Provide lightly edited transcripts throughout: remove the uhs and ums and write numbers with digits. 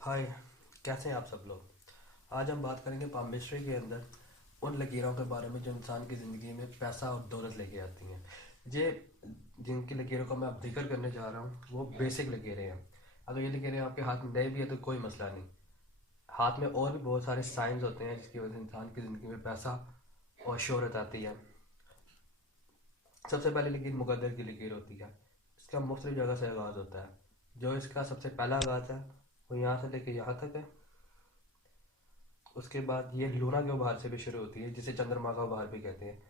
हाय, कैसे हैं आप सब लोग। आज हम बात करेंगे पामिस्ट्री के अंदर उन लकीरों के बारे में जो इंसान की ज़िंदगी में पैसा और दौलत लेके आती हैं। ये जिनकी लकीरों का मैं अब जिक्र करने जा रहा हूँ वो बेसिक लकीरें हैं। अगर ये लकीरें आपके हाथ में नहीं भी है तो कोई मसला नहीं। हाथ में और भी बहुत सारे साइंस होते हैं जिसकी वजह से इंसान की ज़िंदगी में पैसा और शोहरत आती है। सबसे पहले लकीर मुकद्दर की लकीर होती है। इसका मुख्तलिफ जगह से आगाज़ होता है। जो इसका सबसे पहला आगाज़ है वो यहाँ से लेके यहाँ तक है। उसके बाद ये लूना के उभार से भी शुरू होती है जिसे चंद्रमा का उभार भी कहते हैं।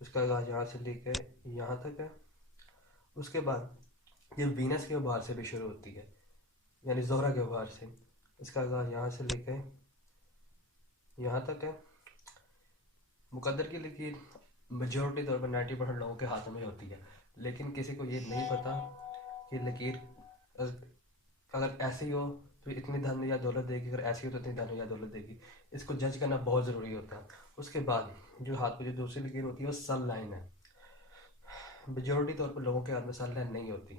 उसका आगाज़ यहाँ से लेकर यहाँ तक है। उसके बाद ये वीनस के उभार से भी शुरू होती है, यानी जोहरा के उभार से। इसका आगाज़ यहाँ से लेकर यहाँ तक है। मुकद्दर की लकीर मेजोरिटी तौर पर 90% लोगों के हाथों में होती है, लेकिन किसी को ये नहीं पता कि लकीर अगर ऐसी हो तो इतनी धन या दौलत देगी, अगर ऐसी हो तो इतनी धन या दौलत देगी। इसको जज करना बहुत ज़रूरी होता है। उसके बाद जो हाथ पे जो दूसरी लकीर होती है वो सन लाइन है। मेजोरिटी तौर पर लोगों के हाथ में सन लाइन नहीं होती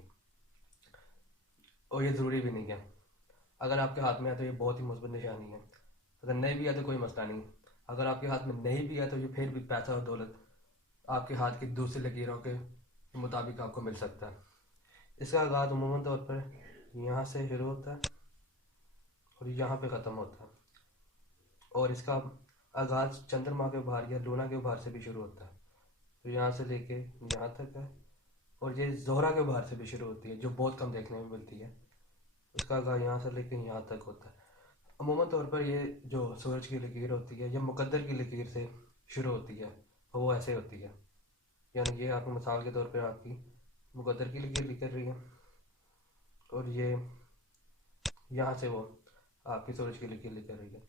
और ये ज़रूरी भी नहीं है। अगर आपके हाथ में है तो ये बहुत ही मुस्बत निशानी है। अगर नहीं भी है तो कोई मसला नहीं। अगर आपके हाथ में नहीं भी है तो ये फिर भी पैसा और दौलत आपके हाथ की दूसरी लकीरों के मुताबिक आपको मिल सकता है। इसका आगाज़ अमूमन तौर पर यहाँ से शुरू होता है और यहाँ पे ख़त्म होता है। और इसका आगाज़ चंद्रमा के उभार या लूना के उभार से भी शुरू होता है। तो यहाँ से लेके यहाँ तक है। और ये जोहरा के उभार से भी शुरू होती है जो बहुत कम देखने में मिलती है। उसका आगाज़ यहाँ से लेके यहाँ तक होता है। अमूमन तौर पर ये जो सूरज की लकीर होती है ये मुकद्दर की लकीर से शुरू होती है और वो ऐसे होती है। यानी ये आपको मिसाल के तौर पर आपकी मुकद्दर की लकीर निकल रही है और ये यहाँ से वो आपकी सूरज की लकीर निकल रही है।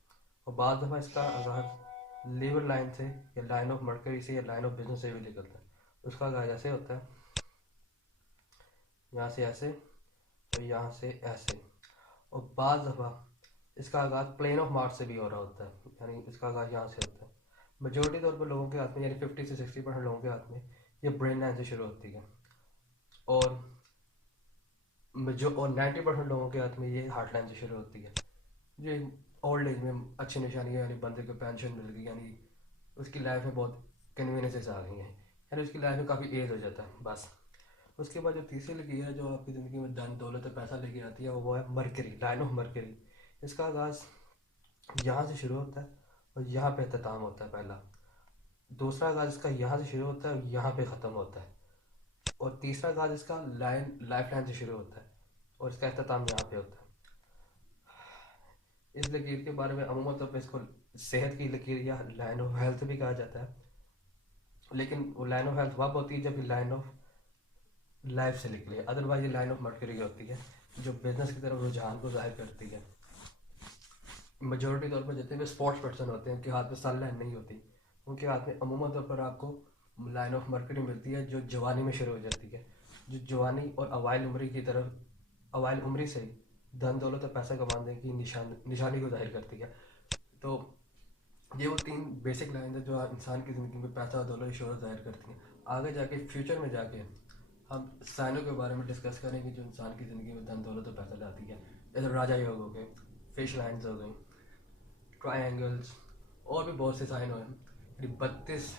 और बाद दफ़ा इसका आगाज़ लीवर लाइन से या लाइन ऑफ मर्करी से या लाइन ऑफ बिजनेस से भी निकलता है। उसका आगाज़ ऐसे होता है, यहाँ से ऐसे और यहाँ से ऐसे। और बाद दफ़ा इसका आगाज़ प्लेन ऑफ मार्च से भी हो रहा होता है, यानी इसका आगाज़ यहाँ से होता है। मेजोरिटी तौर पर लोगों के हाथ में, यानी 50 से 60% लोगों के हाथ में ये ब्रेन लाइन से शुरू होती है। और जो और 90% लोगों के हाथ में ये हार्ट लाइन से शुरू होती है। जो ओल्ड एज में अच्छी निशानी है, यानी बंदे को पेंशन मिल गई, यानी उसकी लाइफ में बहुत कन्वीनियंसेस आ गई हैं, यानी उसकी लाइफ में काफ़ी एज हो जाता है बस। उसके बाद जो तीसरी लकीर है जो आपकी ज़िंदगी में धन दौलत और पैसा लेके आती है वो है मरकरी, लाइन ऑफ मरकरी। इसका आगाज़ यहाँ से शुरू होता है और यहाँ पे अख्ताम होता है पहला। दूसरा आगाज़ इसका यहाँ से शुरू होता है और यहाँ पे ख़त्म होता है। और तीसरा आगाज़ इसका लाइफ लाइन से शुरू होता है और इसका अख्ताम यहाँ पे होता है। इस लकीर के बारे में अमूमन तौर पर इसको सेहत की लकीर या लाइन ऑफ हेल्थ भी कहा जाता है, लेकिन वो लाइन ऑफ हेल्थ वब होती है जब ये लाइन ऑफ लाइफ से निकली है। अदरवाइज ये लाइन ऑफ मर्करी होती है जो बिजनेस की तरफ रुझान को जाहिर करती है। मेजोरिटी तौर पर जितने भी स्पोर्ट्स पर्सन होते हैं उनके हाथ में सन लाइन नहीं होती। उनके हाथ में अमूमन तौर पर आपको लाइन ऑफ मर्करी मिलती है जो जवानी में शुरू हो जाती है, जो जवानी और अवाइल उम्री की तरफ, अवाइल उम्री से ही धन दौलत और पैसा कमाने की निशानी को जाहिर करती है। तो ये वो तीन बेसिक लाइन है जो इंसान की ज़िंदगी में पैसा और दौलत शोहरत जाहिर करती हैं। आगे जाके फ्यूचर में जाके हम साइनों के बारे में डिस्कस करेंगे जो इंसान की ज़िंदगी में धन दौलत और पैसा लाती है। जैसे राजा योग हो गए, फिश लाइन्स हो गई, ट्रायंगल्स, और भी बहुत से साइन हुए। 32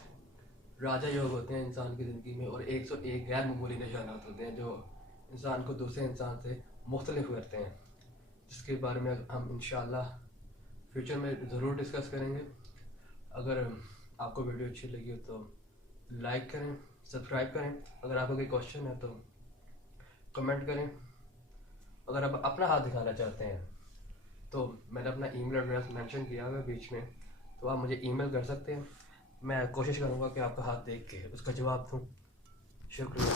राजा योग होते हैं इंसान की ज़िंदगी में और 101 गैर मामूली निशानात होते हैं जो इंसान को दूसरे इंसान से मुख्तलिफ करते हैं, जिसके बारे में हम इंशाल्लाह फ्यूचर में ज़रूर डिस्कस करेंगे। अगर आपको वीडियो अच्छी लगी हो तो लाइक करें, सब्सक्राइब करें। अगर आपको कोई क्वेश्चन है तो कमेंट करें। अगर आप अपना हाथ दिखाना चाहते हैं तो मैंने अपना ईमेल एड्रेस मेंशन किया हुआ है बीच में, तो आप मुझे ईमेल कर सकते हैं। मैं कोशिश करूँगा कि आपका हाथ देख के उसका जवाब दूँ। शुक्रिया।